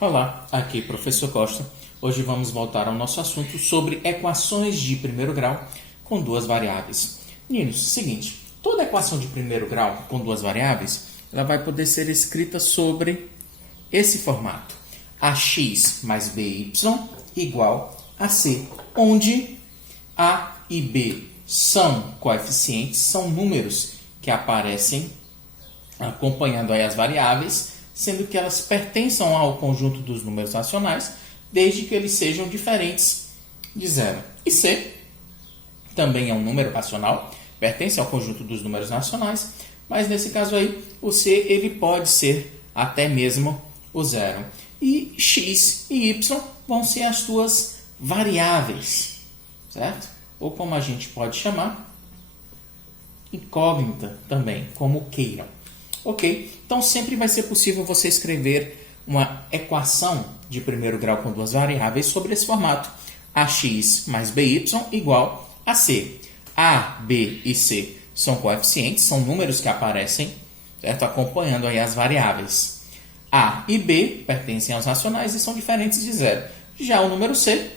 Olá, aqui professor Costa. Hoje vamos voltar ao nosso assunto sobre equações de primeiro grau com duas variáveis. Meninos, seguinte, toda equação de primeiro grau com duas variáveis, ela vai poder ser escrita sobre esse formato. AX mais BY igual a C, onde A e B são coeficientes, são números que aparecem acompanhando aí as variáveis, sendo que elas pertençam ao conjunto dos números racionais, desde que eles sejam diferentes de zero. E C também é um número racional, pertence ao conjunto dos números racionais, mas nesse caso aí, o C ele pode ser até mesmo o zero. E X e Y vão ser as suas variáveis, certo? Ou como a gente pode chamar, incógnita também, como queiram. Ok? Então, sempre vai ser possível você escrever uma equação de primeiro grau com duas variáveis sobre esse formato. AX mais BY igual a C. A, B e C são coeficientes, são números que aparecem, certo? Acompanhando aí as variáveis. A e B pertencem aos racionais e são diferentes de zero. Já o número C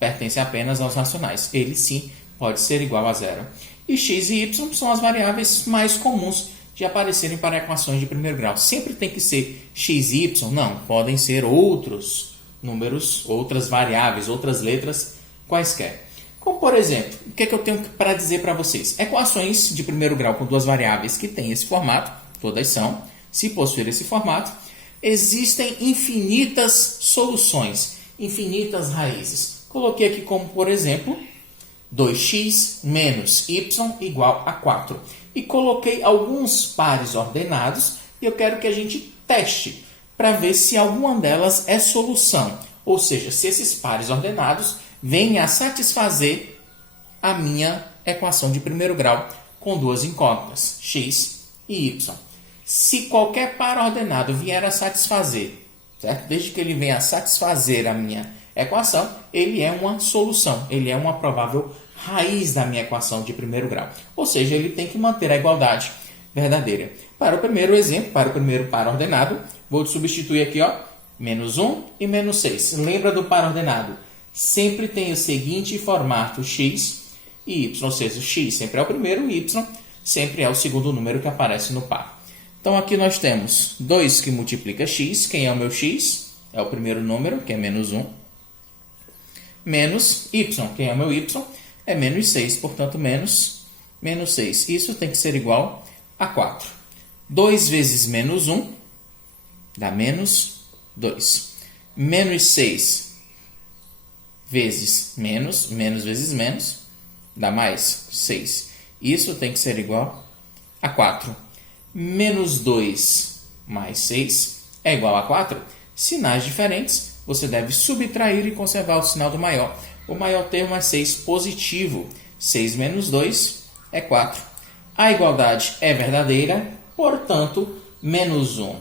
pertence apenas aos racionais. Ele sim pode ser igual a zero. E X e Y são as variáveis mais comuns de aparecerem para equações de primeiro grau. Sempre tem que ser x e y? Não, podem ser outros números, outras variáveis, outras letras quaisquer. Como, por exemplo, o que é que eu tenho para dizer para vocês? Equações de primeiro grau com duas variáveis que têm esse formato, todas são, se possuir esse formato, existem infinitas soluções, infinitas raízes. Coloquei aqui como, por exemplo, 2x menos y igual a 4. E coloquei alguns pares ordenados e eu quero que a gente teste para ver se alguma delas é solução. Ou seja, se esses pares ordenados vêm a satisfazer a minha equação de primeiro grau com duas incógnitas, x e y. Se qualquer par ordenado vier a satisfazer, certo? Desde que ele venha a satisfazer a minha equação, ele é uma solução, ele é uma provável raiz da minha equação de primeiro grau. Ou seja, ele tem que manter a igualdade verdadeira. Para o primeiro exemplo, para o primeiro par ordenado, vou substituir aqui, ó, menos 1 e menos 6. Lembra do par ordenado? Sempre tem o seguinte formato, x e y, ou seja, x sempre é o primeiro, y sempre é o segundo número que aparece no par. Então, aqui nós temos 2 que multiplica x. Quem é o meu x? É o primeiro número, que é menos 1. Menos y. Quem é o meu y? É menos 6. Portanto, menos 6. Isso tem que ser igual a 4. 2 vezes menos 1 dá menos 2. Menos 6 vezes menos vezes menos, dá mais 6. Isso tem que ser igual a 4. Menos 2 mais 6 é igual a 4. Sinais diferentes, você deve subtrair e conservar o sinal do maior. O maior termo é 6 positivo. 6 menos 2 é 4. A igualdade é verdadeira, portanto, menos 1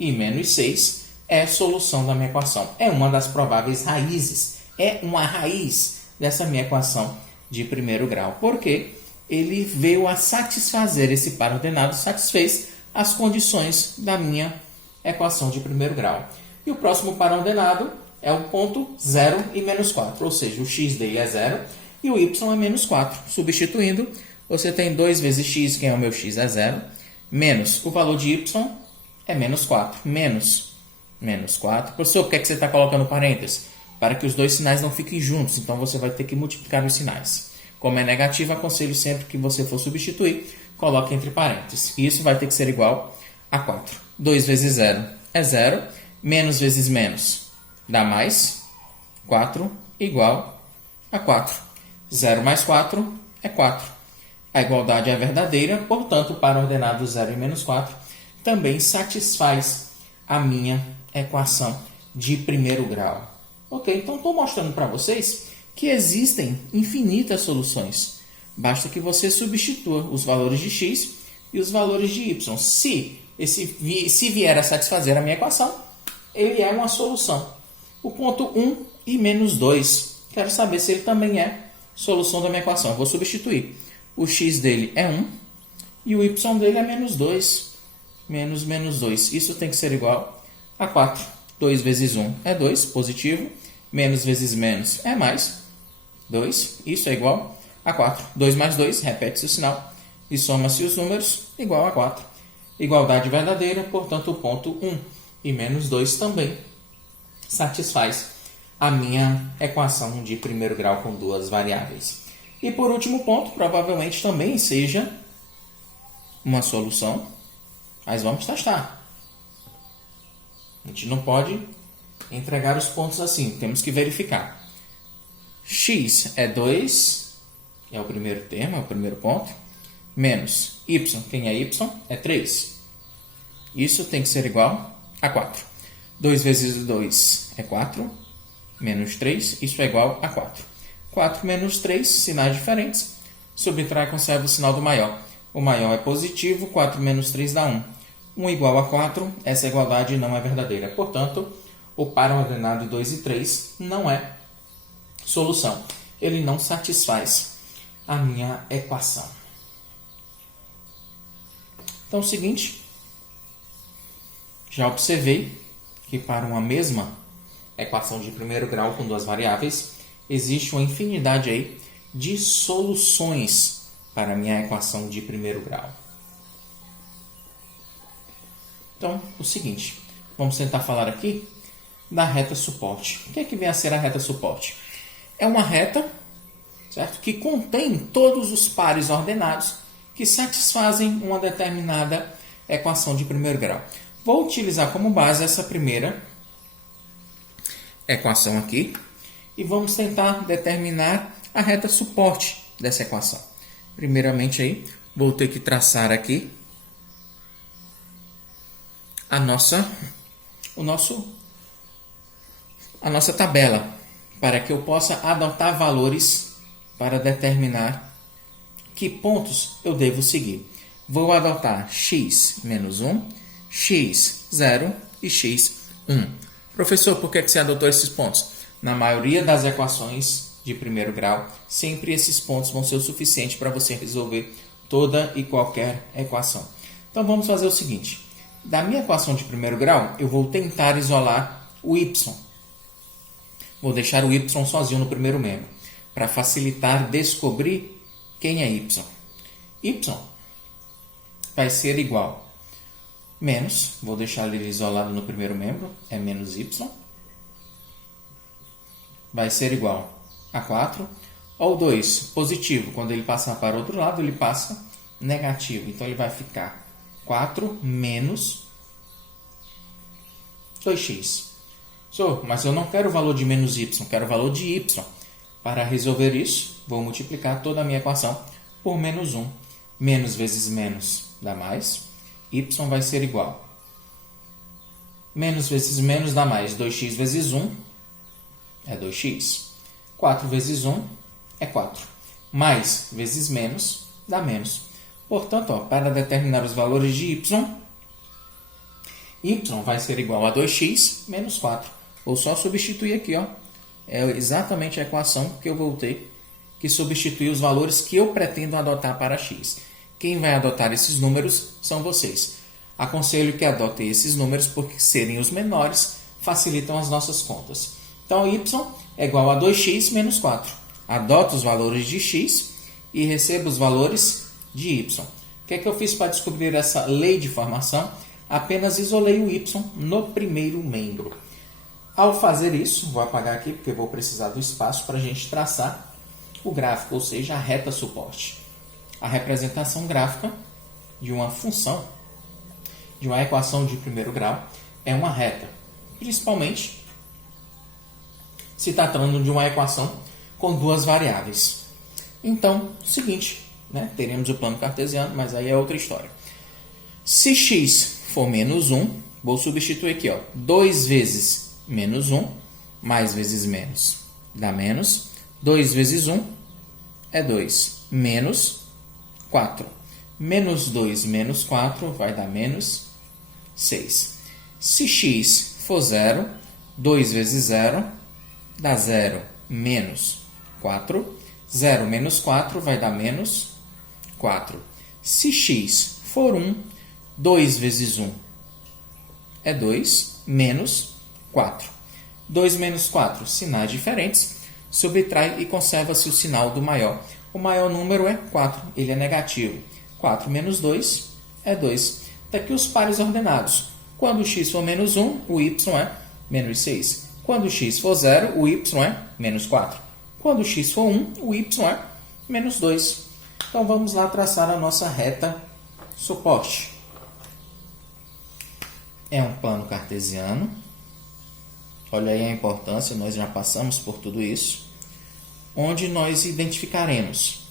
e menos 6 é a solução da minha equação. É uma das prováveis raízes. É uma raiz dessa minha equação de primeiro grau. Porque ele veio a satisfazer, esse par ordenado satisfez as condições da minha equação de primeiro grau. E o próximo par ordenado é o ponto 0 e menos 4, ou seja, o x dele é 0 e o y é menos 4. Substituindo, você tem 2 vezes x, quem é o meu x é 0, menos o valor de y é menos 4, menos 4. Professor, por que você está colocando parênteses? Para que os dois sinais não fiquem juntos, então você vai ter que multiplicar os sinais. Como é negativo, aconselho sempre que você for substituir, coloque entre parênteses. E isso vai ter que ser igual a 4. 2 vezes 0 é 0, menos vezes menos dá mais 4 igual a 4. 0 mais 4 é 4. A igualdade é verdadeira, portanto, para ordenado 0 e menos 4 também satisfaz a minha equação de primeiro grau. Ok, então estou mostrando para vocês que existem infinitas soluções. Basta que você substitua os valores de x e os valores de y. Se vier a satisfazer a minha equação, ele é uma solução. O ponto 1 e menos 2. Quero saber se ele também é solução da minha equação. Eu vou substituir. O x dele é 1 e o y dele é menos 2. Menos 2. Isso tem que ser igual a 4. 2 vezes 1 é 2, positivo. Menos vezes menos é mais, 2. Isso é igual a 4. 2 mais 2, repete-se o sinal. E soma-se os números, igual a 4. Igualdade verdadeira, portanto, o ponto 1 e menos 2 também satisfaz a minha equação de primeiro grau com duas variáveis. E por último ponto, provavelmente também seja uma solução, mas vamos testar. A gente não pode entregar os pontos assim, temos que verificar. X é 2, é o primeiro termo, é o primeiro ponto, menos y, quem é y? É 3. Isso tem que ser igual a 4. 2 vezes 2 é 4, menos 3, isso é igual a 4. 4 menos 3, sinais diferentes, subtrai e conserva o sinal do maior. O maior é positivo, 4 menos 3 dá 1. 1 igual a 4, essa igualdade não é verdadeira. Portanto, o par ordenado 2 e 3 não é solução. Ele não satisfaz a minha equação. Então, é o seguinte, já observei que para uma mesma equação de primeiro grau com duas variáveis, existe uma infinidade aí de soluções para a minha equação de primeiro grau. Então, o seguinte, vamos tentar falar aqui da reta suporte. O que é que vem a ser a reta suporte? É uma reta, certo? Que contém todos os pares ordenados que satisfazem uma determinada equação de primeiro grau. Vou utilizar como base essa primeira equação aqui e vamos tentar determinar a reta suporte dessa equação. Primeiramente aí, vou ter que traçar aqui a nossa tabela, para que eu possa adotar valores para determinar que pontos eu devo seguir. Vou adotar x menos 1, x 0 e x 1. Professor, por que você adotou esses pontos? Na maioria das equações de primeiro grau, sempre esses pontos vão ser o suficiente para você resolver toda e qualquer equação. Então vamos fazer o seguinte. Da minha equação de primeiro grau, eu vou tentar isolar o y. Vou deixar o y sozinho no primeiro membro, para facilitar descobrir quem é y. Y vai ser igual menos, vou deixar ele isolado no primeiro membro, é menos y, vai ser igual a 4, ou 2, positivo, quando ele passar para o outro lado, ele passa negativo, então ele vai ficar 4 menos 2x. Mas eu não quero o valor de menos y, quero o valor de y. Para resolver isso, vou multiplicar toda a minha equação por menos 1. Menos vezes menos dá mais. Y vai ser igual. Menos vezes menos dá mais. 2x vezes 1 é 2x. 4 vezes 1 é 4. Mais vezes menos dá menos. Portanto, para determinar os valores de y vai ser igual a 2x menos 4. Vou só substituir aqui, ó. É exatamente a equação que eu vou ter que substituir os valores que eu pretendo adotar para x. Quem vai adotar esses números são vocês. Aconselho que adotem esses números porque serem os menores facilitam as nossas contas. Então, y é igual a 2x menos 4. Adoto os valores de x e recebo os valores de y. O que é que eu fiz para descobrir essa lei de formação? Apenas isolei o y no primeiro membro. Ao fazer isso, vou apagar aqui porque vou precisar do espaço para a gente traçar o gráfico, ou seja, a reta suporte. A representação gráfica de uma função, de uma equação de primeiro grau, é uma reta. Principalmente se tratando de uma equação com duas variáveis. Então, seguinte, teremos o plano cartesiano, mas aí é outra história. Se x for menos 1, vou substituir aqui, 2 vezes menos 1, mais vezes menos dá menos. 2 vezes 1 é 2, menos 4. Menos 2 menos 4 vai dar menos 6. Se x for 0, 2 vezes 0 dá 0, menos 4. 0 menos 4 vai dar menos 4. Se x for 1, 2 vezes 1 é 2, menos 4. 2 menos 4, sinais diferentes. Subtrai e conserva-se o sinal do maior. O maior número é 4, ele é negativo. 4 menos 2 é 2. Daqui os pares ordenados. Quando x for menos 1, o y é menos 6. Quando x for 0, o y é menos 4. Quando x for 1, o y é menos 2. Então vamos lá traçar a nossa reta suporte. É um plano cartesiano. Olha aí a importância, nós já passamos por tudo isso. Onde nós identificaremos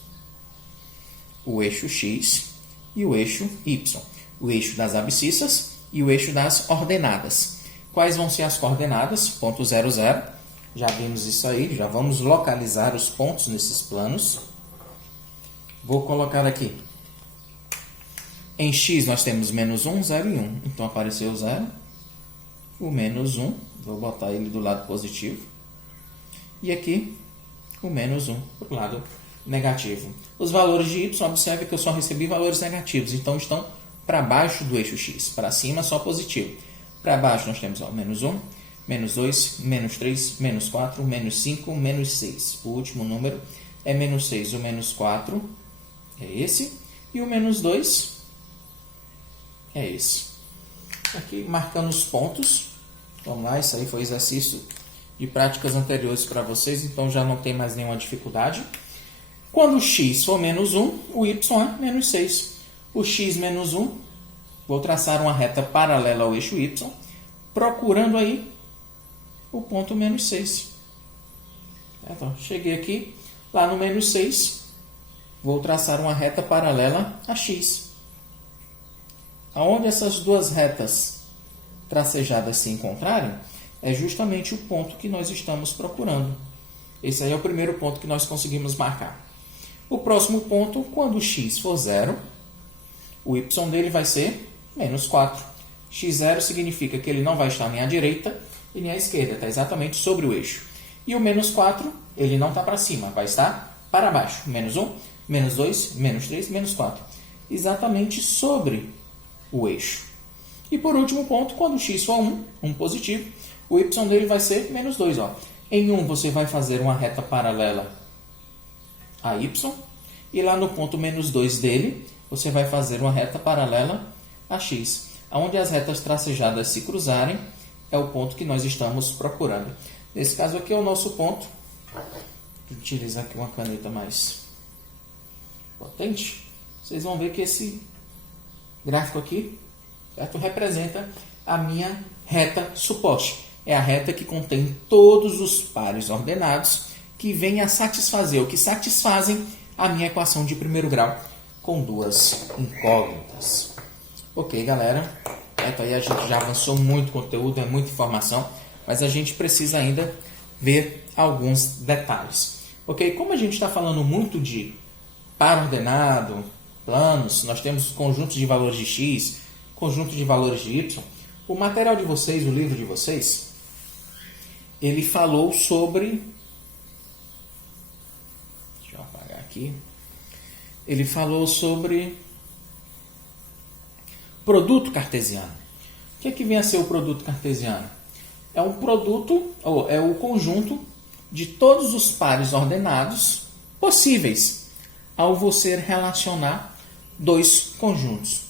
o eixo x e o eixo y. O eixo das abscissas e o eixo das ordenadas. Quais vão ser as coordenadas? Ponto 0, 0. Já vimos isso aí, já vamos localizar os pontos nesses planos. Vou colocar aqui. Em x nós temos menos 1, 0 e 1. Então apareceu 0. O menos 1, vou botar ele do lado positivo. E aqui o menos 1 para o lado negativo. Os valores de y, observe que eu só recebi valores negativos. Então estão para baixo do eixo x. Para cima só positivo. Para baixo nós temos menos 1, menos 2, menos 3, menos 4, menos 5, menos 6. O último número é menos 6. O menos 4 é esse. E o menos 2 é esse. Aqui marcando os pontos. Vamos lá, isso aí foi exercício de práticas anteriores para vocês, então já não tem mais nenhuma dificuldade. Quando x for menos 1, o y é menos 6. O x menos 1, vou traçar uma reta paralela ao eixo y, procurando aí o ponto menos 6. Então, cheguei aqui, lá no menos 6, vou traçar uma reta paralela a x. Aonde essas duas retas tracejadas se encontrarem, é justamente o ponto que nós estamos procurando. Esse aí é o primeiro ponto que nós conseguimos marcar. O próximo ponto, quando x for 0, o y dele vai ser menos 4. x0 significa que ele não vai estar nem à direita e nem à esquerda, está exatamente sobre o eixo. E o menos 4, ele não está para cima, vai estar para baixo. Menos 1, menos 2, menos 3, menos 4. Exatamente sobre o eixo. E por último ponto, quando x for 1, 1 positivo, o y dele vai ser menos 2. Ó. Em 1 você vai fazer uma reta paralela a y. E lá no ponto menos 2 dele, você vai fazer uma reta paralela a x. Onde as retas tracejadas se cruzarem, é o ponto que nós estamos procurando. Nesse caso aqui é o nosso ponto. Vou utilizar aqui uma caneta mais potente. Vocês vão ver que esse gráfico aqui, certo, representa a minha reta suporte. É a reta que contém todos os pares ordenados que vêm a satisfazer, ou que satisfazem a minha equação de primeiro grau com duas incógnitas. Ok, galera. Aí a gente já avançou muito conteúdo, é muita informação, mas a gente precisa ainda ver alguns detalhes. Ok, como a gente está falando muito de par ordenado, planos, nós temos conjuntos de valores de x, conjunto de valores de y. O material de vocês, o livro de vocês, ele falou sobre... Deixa eu apagar aqui. Ele falou sobre produto cartesiano. O que é que vem a ser o produto cartesiano? É um produto, ou é o conjunto de todos os pares ordenados possíveis ao você relacionar dois conjuntos.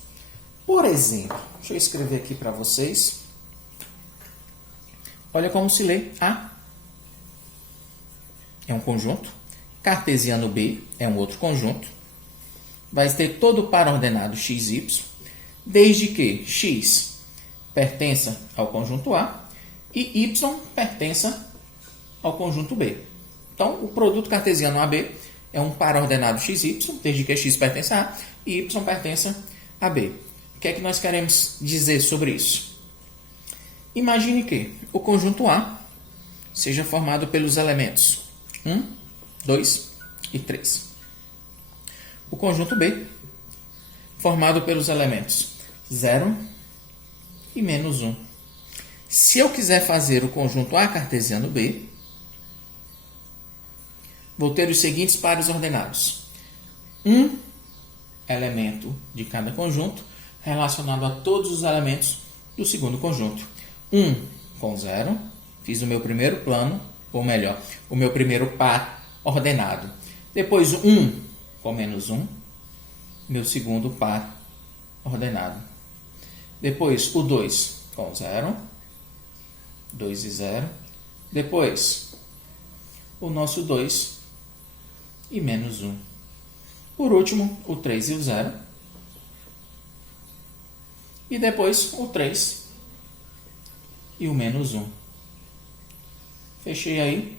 Por exemplo, deixa eu escrever aqui para vocês. Olha como se lê A. É um conjunto. Cartesiano B é um outro conjunto. Vai ter todo o par ordenado x, y, desde que x pertença ao conjunto A e y pertença ao conjunto B. Então, o produto cartesiano AB é um par ordenado x, y, desde que x pertença a A e y pertença a B. O que é que nós queremos dizer sobre isso? Imagine que o conjunto A seja formado pelos elementos 1, 2 e 3. O conjunto B, formado pelos elementos 0 e menos 1. Se eu quiser fazer o conjunto A cartesiano B, vou ter os seguintes pares ordenados. Um elemento de cada conjunto relacionado a todos os elementos do segundo conjunto. 1 com 0. Fiz o meu primeiro plano, ou melhor, o meu primeiro par ordenado. Depois, 1 com menos 1. Meu segundo par ordenado. Depois, o 2 com 0. 2 e 0. Depois, o nosso 2 e menos 1. Por último, o 3 e o 0. E depois, o 3 e o menos 1. Fechei aí.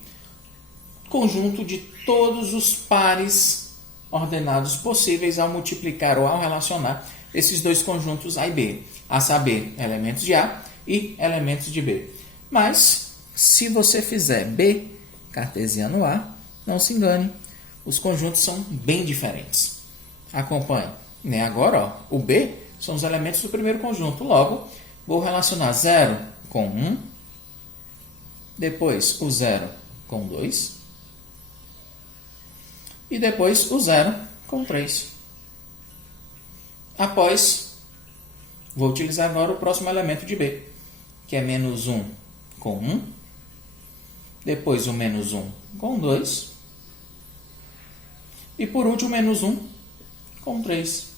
Conjunto de todos os pares ordenados possíveis ao multiplicar ou ao relacionar esses dois conjuntos A e B, a saber, elementos de A e elementos de B. Mas, se você fizer B cartesiano A, não se engane, os conjuntos são bem diferentes. Acompanhe. Né? Agora, ó, o B são os elementos do primeiro conjunto. Logo, vou relacionar 0 com 1, depois o 0 com 2, e depois o 0 com 3. Após, vou utilizar agora o próximo elemento de B, que é menos 1 com 1, depois o menos 1 com 2, e por último menos 1 com 3.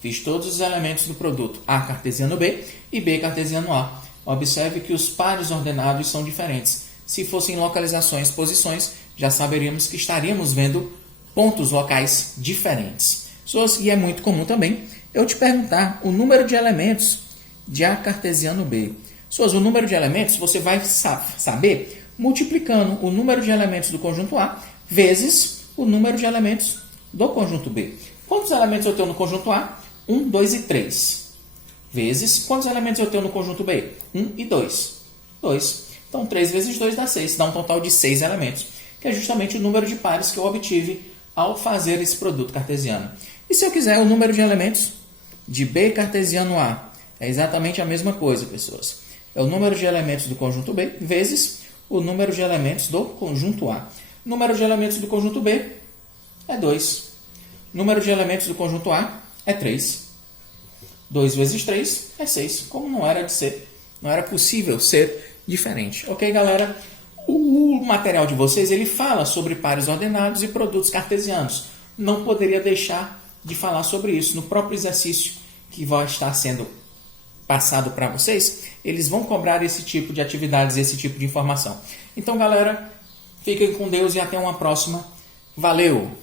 Fiz todos os elementos do produto A cartesiano B e B cartesiano A. Observe que os pares ordenados são diferentes. Se fossem localizações, posições, já saberíamos que estaríamos vendo pontos locais diferentes. E é muito comum também eu te perguntar o número de elementos de A cartesiano B. O número de elementos você vai saber multiplicando o número de elementos do conjunto A vezes o número de elementos do conjunto B. Quantos elementos eu tenho no conjunto A? 1, 2 e 3. Vezes, quantos elementos eu tenho no conjunto B? 1 e 2. 2. Então, 3 vezes 2 dá 6. Dá um total de 6 elementos, que é justamente o número de pares que eu obtive ao fazer esse produto cartesiano. E se eu quiser o número de elementos de B cartesiano A? É exatamente a mesma coisa, pessoas. É o número de elementos do conjunto B vezes o número de elementos do conjunto A. O número de elementos do conjunto B é 2. O número de elementos do conjunto A é 3. 2 vezes 3 é 6. Como não era de ser, não era possível ser diferente. Ok, galera? O material de vocês, ele fala sobre pares ordenados e produtos cartesianos. Não poderia deixar de falar sobre isso. No próprio exercício que vai estar sendo passado para vocês, eles vão cobrar esse tipo de atividades, esse tipo de informação. Então, galera, fiquem com Deus e até uma próxima. Valeu!